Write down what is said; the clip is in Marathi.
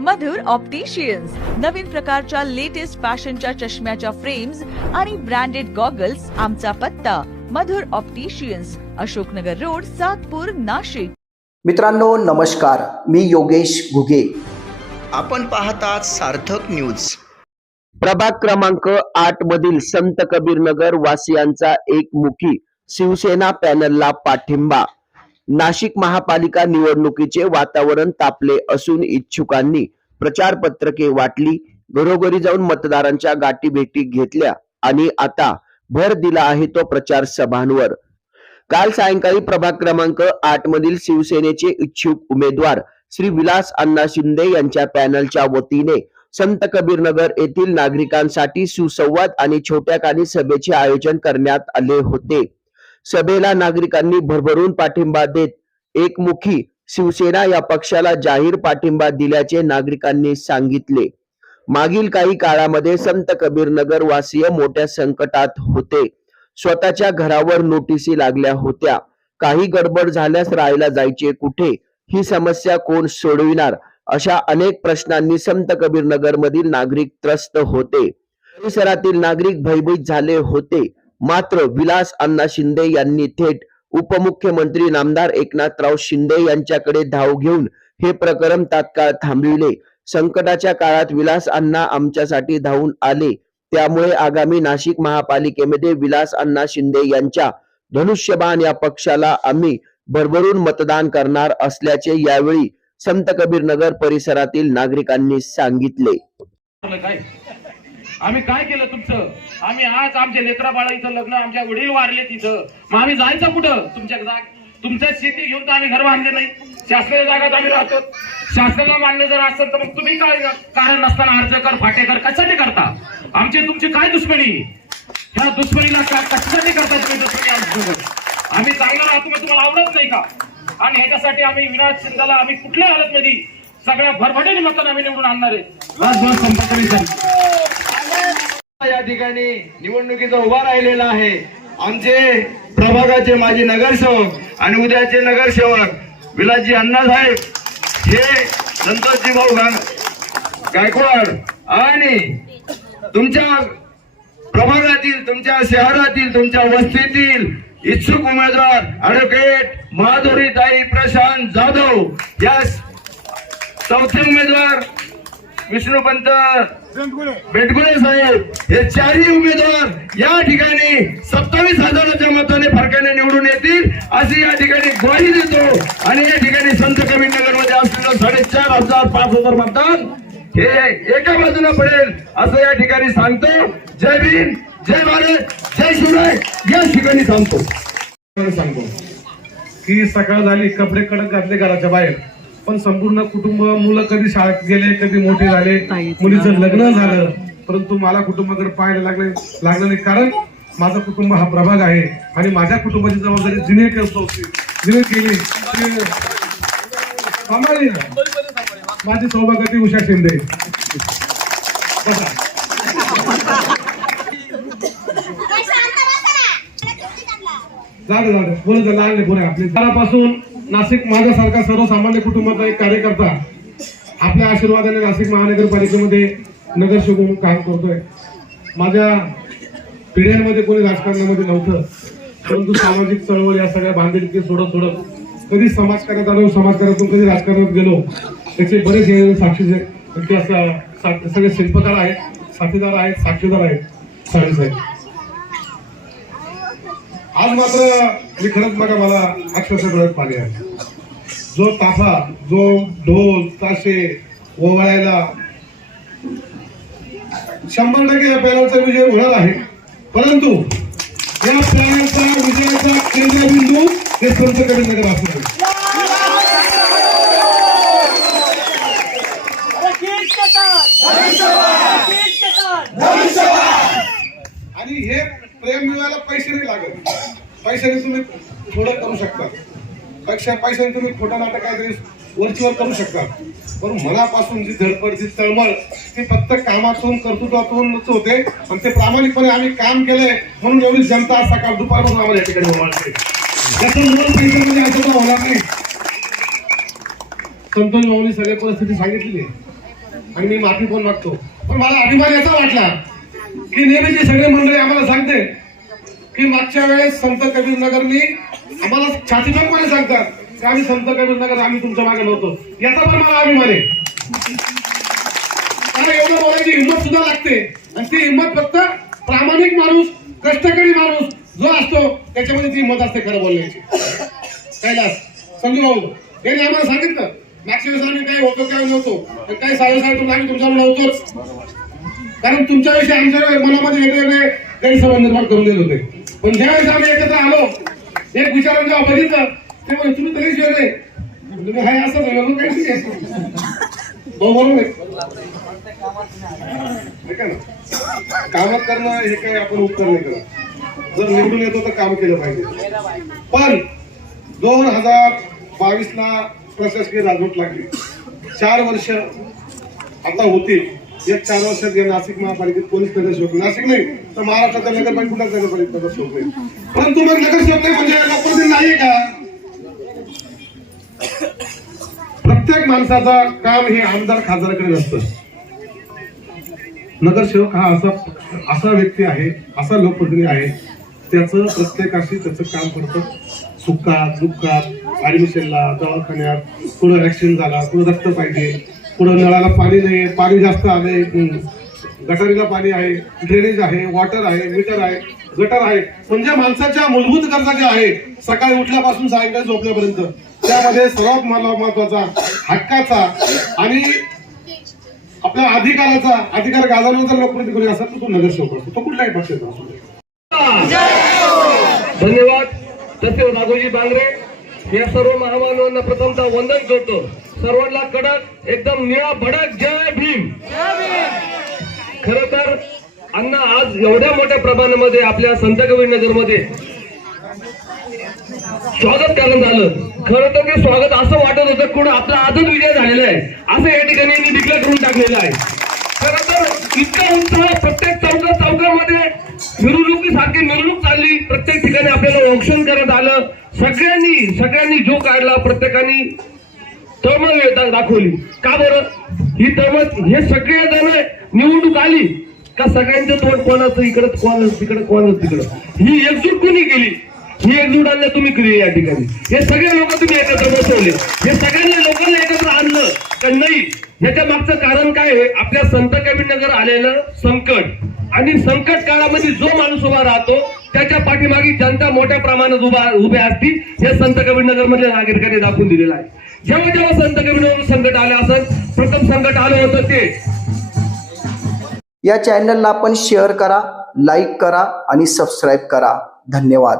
मधुर ऑप्टिशियन्स नवीन प्रकारच्या लेटेस्ट फॅशनच्या चष्म्याच्या फ्रेम्स आणि ब्रँडेड गॉगल्स आमचा पत्ता. Madhur opticians Ashoknagar road Satpur Nashik. मित्रांनो नमस्कार. मी योगेश घुगे. आपण पाहतात सार्थक न्यूज प्रभाग क्रमांक आठ मधील संत कबीर नगर वासियांचा एकमुखी शिवसेना पॅनलला पाठिंबा. नाशिक महापालिका निवडणुकीचे वातावरण तापले असून इच्छुकांनी प्रचार पत्रके वाटली घरोघरी जाऊन मतदारांच्या गाठी भेटी घेतल्या आणि आता भर दिला आहे तो प्रचार सभांवर. काल सायंकाळी प्रभाग क्रमांक आठ मधील शिवसेनेचे इच्छुक उमेदवार श्री विलास अण्णा शिंदे यांच्या पॅनलच्या वतीने संत कबीर नगर येथील नागरिकांसाठी सुसंवाद आणि छोट्या कानी सभेचे आयोजन करण्यात आले होते. सभेला नागरिकांनी भरभरून पाठिंबा देत एकमुखी शिवसेना या पक्षाला जाहीर पाठिंबा दिल्याचे नागरिकांनी सांगितले. मागील काही काळामध्ये संत कबीर नगर वासीय मोठ्या संकटात होते. स्वतःच्या घरावर नोटिसी लागल्या होत्या. काही गडबड झाल्यास राहायला जायचे कुठे? ही समस्या कोण सोडविणार? अशा अनेक प्रश्नांनी संत कबीर नगर मधील नागरिक त्रस्त होते. परिसरातील नागरिक भयभीत झाले होते. मात्र विलास अण्णा शिंदे यांनी थेट उपमुख्यमंत्री नामदार एकनाथराव शिंदे यांच्याकडे धाव घेऊन हे प्रकरण तात्काळ थांबविले. संकटाच्या काळात विलास अण्णा आमच्यासाठी धावून आले. त्यामुळे आगामी नाशिक महापालिकेमध्ये विलास अण्णा शिंदे यांच्या धनुष्यबाण या पक्षाला आम्ही भरभरून मतदान करणार असल्याचे यावेळी संत कबीर नगर परिसरातील नागरिकांनी सांगितले. काय? आम्ही काय केलं तुमचं? आम्ही आज आमच्या लेकरा बाळा इथं लग्न आमच्या वडील वारले तिथं. मग आम्ही जायचं कुठं? तुमच्या जाग तुमच्या शेती घेऊन तर आम्ही घर बांधले नाही. शासनाच्या जागात आम्ही राहतो. शासनाला मान्य जर असेल तर मग तुम्ही काय कारण नसताना अर्ज कर फाटेकर कशाने करता? आमची तुमची काय दुश्मनी? ह्या दुश्मनीला कशाने करता तुम्ही दुश्मनी आमच्यासोबत? आम्ही चांगला राहतो मग तुम्हाला आवडत नाही का? आणि ह्याच्यासाठी आम्ही विनाश शिंदेला आम्ही कुठल्या हालत मध्ये सगळ्या भरभटेने मतदान आम्ही निवडून आणणार आहे बस बस संपर्क नाही झाला. या ठिकाणी निवडणुकीचा उभा राहिलेला आहे. आमचे प्रभागाचे माजी नगरसेवक आणि उद्याचे नगरसेवक विलासजी अण्णासाहेब हे संतोषजी भाऊ गायकवाड आणि तुमच्या प्रभागातील तुमच्या शहरातील तुमच्या वस्तीतील इच्छुक उमेदवार ऍडव्होकेट माधुरीताई प्रशांत जाधव या चौथे उमेदवार विष्णुपंत बेटगुळे साहेब हे चारही उमेदवार या ठिकाणी सत्तावीस हजाराच्या मताने फरकाने निवडून येतील अशी या ठिकाणी ग्वाही देतो. आणि या ठिकाणी संत कबीर नगरमध्ये असलेलं साडेचार हजार पाच हजार मतदान हे एका बाजूला पडेल असं या ठिकाणी सांगतो. जय भीम जय भारत जय शिवराय या ठिकाणी सांगतो. सांगतो. की सकाळ झाली कपडे कडक घातले घराच्या बाहेर. पण संपूर्ण कुटुंब मुलं कधी शाळेत गेले कधी मोठे झाले मुलीचं लग्न झालं परंतु मला कुटुंबाकडे पाहायला लागले लागलं नाही. कारण माझं कुटुंब हा प्रभाग आहे आणि माझ्या कुटुंबाची जबाबदारी जिने करतो जिने केली. सांभाळली ना. माझी सौभाग्यवती उषा शिंदे. झालं झालं बोलू लागले पुढे आपले. घरापासून नाशिक माझ्यासारखा सर्वसामान्य कुटुंबाचा एक कार्यकर्ता आपल्या आशीर्वादाने नाशिक महानगरपालिकेमध्ये नगरसेवक म्हणून काम करतोय. माझ्या पिढ्यांमध्ये कोणी राजकारणामध्ये नव्हतं. परंतु सामाजिक चळवळ या सगळ्या बांधिलकी सोडत सोडत कधी समाजकारणात आलो समाजकारणातून कधी राजकारणात गेलो त्याचे बरेच हे सा- सगळे शिल्पकार आहेत साथीदार आहेत साक्षीदार आहेत साडे साहेब आज मात्र मी खरंच बघा मला अक्षरशः डोळ्यात पाणी आहे. जो ताफा जो ढोल ताशे ओवाळायला शंभर टक्के या पॅनलचा विजय होणार आहे. परंतु या पॅनलचा विजयाचा केंद्रबिंदू हे संत कबीरनगर असणार आहे. आणि हे प्रेम मिळवायला पैसे नाही लागत. पैशाने तुम्ही थोडं करू शकता. पैशा पैशाने तुम्ही खोटं नाटक काहीतरी वरचीवर करू शकता. पण मनापासून जी धडपड जी तळमळ ती फक्त कामातून कर्तृत्वातूनच होते. आणि ते प्रामाणिकपणे आम्ही काम केलंय म्हणून एवढी जनता सकाळ दुपारपासून आम्हाला या ठिकाणी ओवाळते त्याचं मूळ पैशामध्ये असं तर होणार नाही? संतोष भाऊनी सगळी परिस्थिती सांगितलेली आहे. आणि मी माफी पण मागतो. पण मला अभिमान याचा वाटला. की नेहमीची सगळी मंडळी आम्हाला सांगते की मागच्या वेळेस संत कबीर नगरनी आम्हाला छातीपणपणे सांगतात की आम्ही संत कबीर नगर आम्ही तुमच्या मागे नव्हतो. याचा पण मला अभिमान आहे कारण एवढं बोलायची हिंमत सुद्धा लागते. आणि ती हिंमत फक्त प्रामाणिक माणूस कष्टकरी माणूस जो असतो त्याच्यामध्ये ती हिंमत असते खरं बोलण्याची कैलास संजू भाऊ यांनी आम्हाला सांगितलं मागच्या वेळेस आम्ही काही होतो काय नव्हतो काही साहेब साहेब आम्ही तुमच्यावर नव्हतोच. कारण तुमच्याविषयी आमच्या मनामध्ये वेगवेगळे गैरसमज निर्माण करून देत होते. पण ज्यावेळेस आम्ही एकत्र आलो एक विचारानं जेव्हा बघितलं तेव्हा तुम्ही तरीच वेगळे तुम्ही म्हणजे हाय असं नाही. बरोबर ना कामात करणं हे काही आपण उपकार नाही करत. जर निवडून येतो तर काम केलं पाहिजे. पण दोन हजार बावीस ला प्रशासकीय राजवट लागली. चार वर्ष आता होतील. एक चार वर्षात जे नाशिक महापालिकेत पोलीस नगरसेवक नाशिक नाही तर महाराष्ट्राच्या नगरपालिका कुठल्याच नगरपालिकेत नगरसेवक नाही. परंतु मग नगरसेवक नाही म्हणजे लोकप्रतिनिधी नाहीये का? प्रत्येक माणसाचा काम हे आमदार खासदाराकडे नसतं. नगरसेवक हा असा असा व्यक्ती आहे असा लोकप्रतिनिधी आहे त्याचं प्रत्येकाशी त्याचं काम करतं सुखात दुःखात ऍडमिशनला दवाखान्यात कुठं ऍक्सिडेंट झाला कुठं रक्त पाहिजे कुठं नळाला पाणी नाही पाणी जास्त आले गटारीला पाणी आहे ड्रेनेज आहे वॉटर आहे मीटर आहे गटर आहे. म्हणजे माणसाच्या मूलभूत गरजा ज्या आहे सकाळी उठल्यापासून सायंकाळी झोपल्यापर्यंत त्यामध्ये सर्वात मला महत्त्वाचा हक्काचा आणि आपल्या अधिकाराचा अधिकार गाजवण्याचा जर लोकप्रतिनिधी कोणी असेल तर तो नगरसेवक असतो. तो कुठल्याही पक्षाचा असतो धन्यवाद. तसे नागोजी बांगरे या सर्व महामानवांना प्रथमतः वंदन करतो. सर्वांना कडक एकदम निळा भडक. जय भीम. खर तर अण्णा आज एवढ्या मोठ्या प्रमाणामध्ये आपल्या संत कबीर नगरमध्ये स्वागत करण्यात आलं. खरं तर ते स्वागत असं वाटत होतं कुठं आपला आजच विजय झालेला आहे. असं या ठिकाणी डिक्लेअर करून टाकलेलं आहे. खरं तर इतका उत्साह प्रत्येक चौका चौकामध्ये मिरवणुकीसारखी मिरवणूक चालली. प्रत्येक ठिकाणी आपल्याला औक्षण करत आलं. सगळ्यांनी सगळ्यांनी जो काढला प्रत्येकाने तळमळ दाखवली. का बरं? ही तळमळ हे सगळे जण निवडणूक आली. का सगळ्यांचं तोंड कोणाचं? इकडं कोण तिकडं कोण तिकडं? ही एकजूट कोणी केली? ही एकजूट आणलं तुम्ही केली या ठिकाणी? हे सगळे लोक तुम्ही एकत्र बसवले. हे सगळ्यांनी लोकांना एकत्र आणलं का नाही? याच्या मागचं कारण काय आहे? आपल्या संत कबीरनगर आलेलं संकट. आणि संकट काळामध्ये जो माणूस उभा राहतो त्याच्या पाठीमागे जनता मोठ्या प्रमाणात उभा उभ्या असतील हे संत कबीरनगर मधल्या नागरिकांनी दाखवून दिलेलं आहे. जेव्हा जेव्हा संत कबीरनगर संकट आलं असं प्रथम संकट आलं होतं ते. या चॅनलला आपण शेअर करा लाईक करा आणि सबस्क्राईब करा. धन्यवाद.